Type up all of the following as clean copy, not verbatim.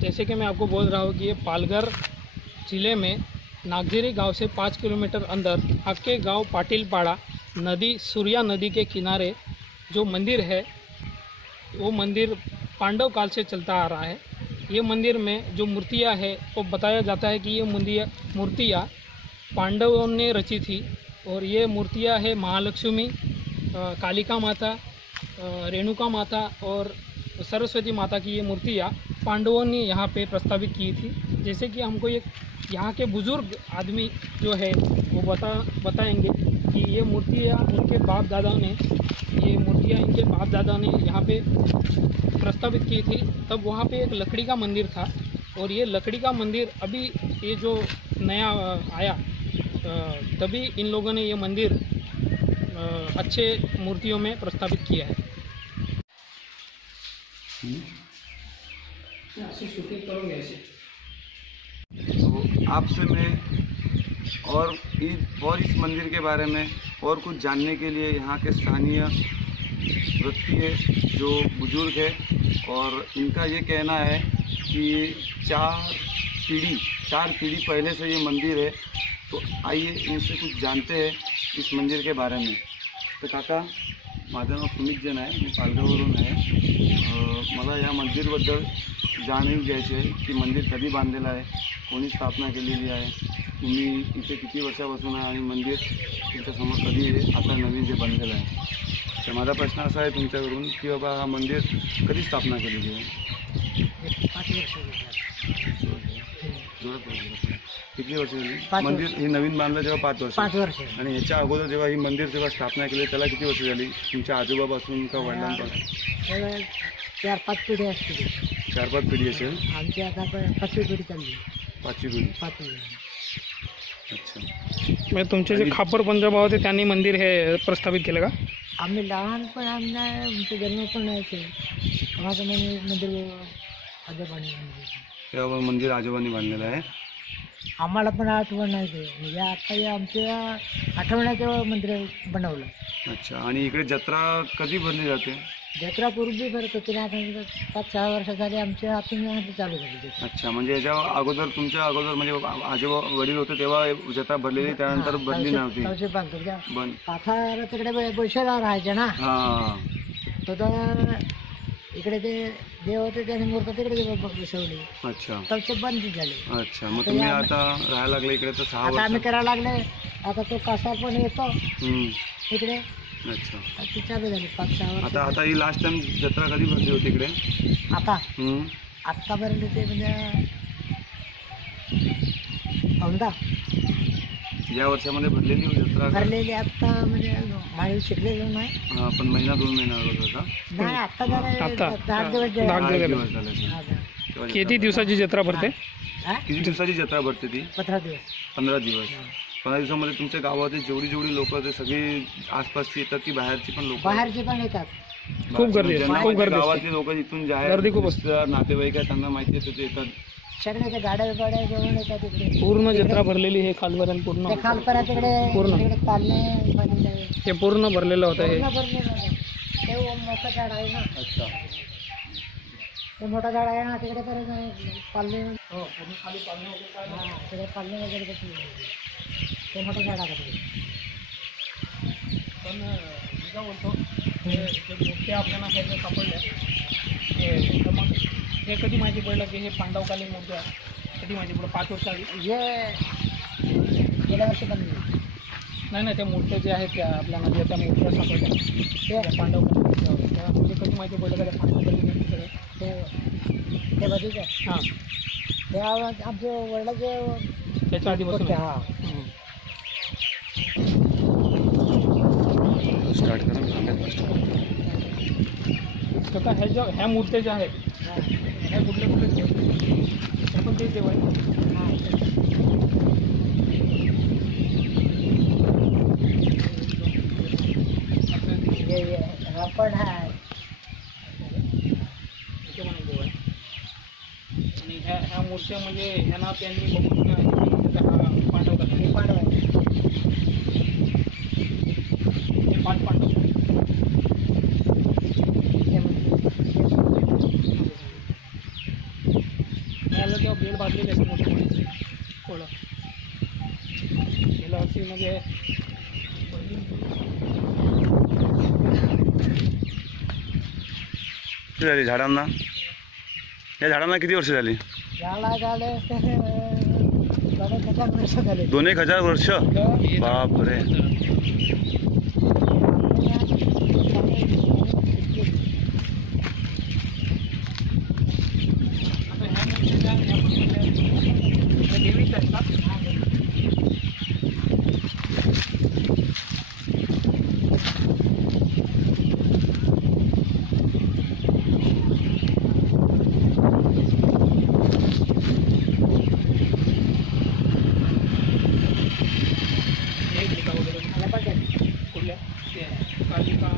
जैसे कि मैं आपको बोल रहा हूँ कि ये पालघर ज़िले में नागझरी गांव से 5 किलोमीटर अंदर हक्के गांव पाटिलपाड़ा नदी सूर्या नदी के किनारे जो मंदिर है वो मंदिर पांडव काल से चलता आ रहा है। ये मंदिर में जो मूर्तियाँ है वो बताया जाता है कि ये मूर्तियाँ पांडवों ने रची थी और ये मूर्तियाँ है महालक्ष्मी, कालिका माता, रेणुका माता और सरस्वती माता की ये मूर्तियाँ पांडवों ने यहाँ पे प्रस्तावित की थी। जैसे कि हमको ये यहाँ के बुज़ुर्ग आदमी जो है वो बताएंगे कि ये मूर्तियाँ इनके बाप दादा ने यहाँ पे प्रस्तावित की थी। तब वहाँ पे एक लकड़ी का मंदिर था और ये लकड़ी का मंदिर अभी ये जो नया आया तभी इन लोगों ने ये मंदिर अच्छे मूर्तियों में प्रस्तावित किया है। तो आपसे मैं और इस मंदिर के बारे में और कुछ जानने के लिए यहाँ के स्थानीय व्यक्ति जो बुजुर्ग है और इनका ये कहना है कि चार पीढ़ी पहले से ये मंदिर है। तो आइए इनसे कुछ जानते हैं इस मंदिर के बारे में। तो काका, माझं नाव सुमित जैन आहे, मी पालघरवरून आहे। मला या मंदिरबद्दल जाणून घ्यायचे आहे की मंदिर कधी बांधलेलं आहे, कोणी स्थापना केलेली आहे, तुम्ही इथे किती वर्षापासून आहे आणि मंदिर तुमच्यासमोर कधी आता नवीन जे बनलेलं आहे। तर माझा प्रश्न असा आहे तुमच्याकडून की बाबा हा मंदिर कधी स्थापना केलेली आहे? 5 वर्ष किती वर्ष झाली? मंदिर हे नवीन बांधलं जेव्हा 5 वर्ष आणि ह्याच्या अगोदर जेव्हा ही मंदिर जेव्हा स्थापना केली त्याला किती वर्ष झाली? तुमच्या आजोबापासून का वडिलांपासून? 4-5 पिढी असतील। 4-5 पिढी असेल। आमची आता 5वी पिढी चालली। 5वी पिढी। अच्छा, मग तुमचे जे खापर पंजोबा होते त्यांनी मंदिर हे प्रस्तावित केलं का? आम्ही लहानपण आमचा जन्म पण नाही माझं मंदिर आजोबांनी तेव्हा मंदिर आजोबांनी बांधलेलं आहे। आम्हाला पण आठवण नाही ते म्हणजे आता आमच्या आठवण्याचं मंदिर बनवलं। अच्छा, आणि इकडे जत्रा कधी भरली जाते? जत्रा पूर्वी भरत होती ना, 5-6 वर्ष झाली आमच्या हातून चालू झाली। अच्छा, म्हणजे याच्या अगोदर तुमच्या अगोदर म्हणजे आजोबा वडील होते तेव्हा जत्रा भरलेली, त्यानंतर भरली नव्हती। पाथार तिकडे बैसेला राहायचे ना। तर इकडे ते देव होते त्याने मूर्त तिकडे बसवली। अच्छा, तसे बंद झाले। अच्छा, मग तुम्ही आता राहायला लागले इकडे तर 6 वर्ष आम्ही करायला लागले। आता तो कसा पण येतो इकडे। अच्छा, ती चालू झाली 5-6 वर्ष। आता ही लास्ट टाइम जत्रा कधी भरली होती इकडे? आता भरली ते म्हणजे औंधा या वर्षामध्ये भरलेली जत्रा भरलेली आता म्हणजे माळी शिकलेलो नाही। पण महिना-2 महिना होता नाही, आता जरा 10 दिवस झाले। किती दिवसाची जत्रा भरते? किती दिवसाची जत्रा भरते ती? 15 दिवस। 15 दिवस। 15 दिवसामध्ये तुमच्या गावातील जेवढी लोक ते सगळी आसपासची येतात की बाहेरची पण लोक? बाहेरची पण येतात। खूप गर्दी आहे। गावातली लोक इथून गर्दी खूप असते। नातेवाईक आहे त्यांना माहिती आहे ते येतात। सगळ्या गाड्या घेऊन येतात इकडे। पूर्ण जत्रा भरलेली हे खालपर्यंत पूर्ण खालपर्यंत तिकडे पालणे ते पूर्ण भरलेलं होतं हे। ते मोठं झाड आहे ना। अच्छा, ते मोठं झाड आहे ना तिकडे पालणे पूर्ण खाली पालणे वगैरे तिकडे पालणे वगैरे ते मोठं झाड आहे तिकडे। पण मी काय बोलतो ते आपल्याला हे सापडल्या तर मग हे कधी माहिती पडलं की हे पांडवकालीन मूर्ती आहे? कधी माहिती पडलं? 5 वर्ष आधी? गेल्या वर्षी बनली नाही, त्या मूर्त्या ज्या आहेत त्या आपल्याला ज्या त्या मूर्त्या सापडल्या त्या पांडवकालीन मूर्त्या होत्या त्या म्हणजे कधी माहिती पडलं का त्या पांडवकालीन मूर्ती ते बघितलं? हां, ते आमच्या वडिलाचे त्याच्या आधीपासून स्टार्ट करा। आता ह्या मूर्त्या ज्या आहेत ह्या कुठल्या ते पण तेच देव आहे? रापण आहे ते पण देव आहे। आणि ह्या मूर्त्या म्हणजे ह्यांना त्यांनी बघून पांडव आहे हे 5 पांडव। किंवा बेल बांधलेली असते मोठे मोठे फळं. गेल्या वर्षी म्हणजे किती झाली झाडांना? या झाडांना किती वर्ष झाली? झाडा झाले 2,000 वर्ष झाले. 2,000 वर्ष? बापरे. देवीच आहेत का? कुठल्या कालिका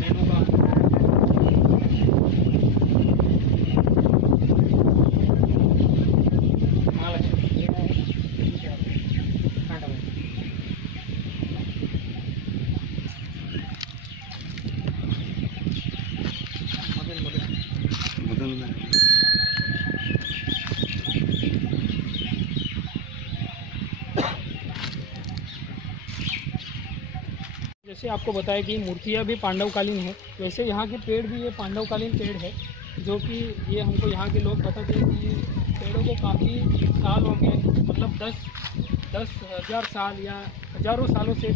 रेणुका महालक्ष्मी मधून जैसे आपको बताया कि मूर्तियाँ भी पांडवकालीन है, वैसे यहाँ के पेड़ भी ये पांडवकालीन पेड़ है, जो कि ये हमको यहाँ के लोग बताते हैं कि पेड़ों को काफ़ी साल हो गए, मतलब 10,000 साल या हज़ारों सालों से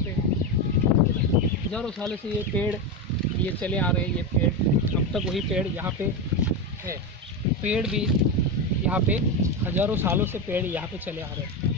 ये पेड़ ये चले आ रहे हैं. ये पेड़ अब तक वही पेड़ यहाँ पे है. पेड़ भी यहाँ पे हज़ारों सालों से पेड़ यहाँ पे चले आ रहे हैं.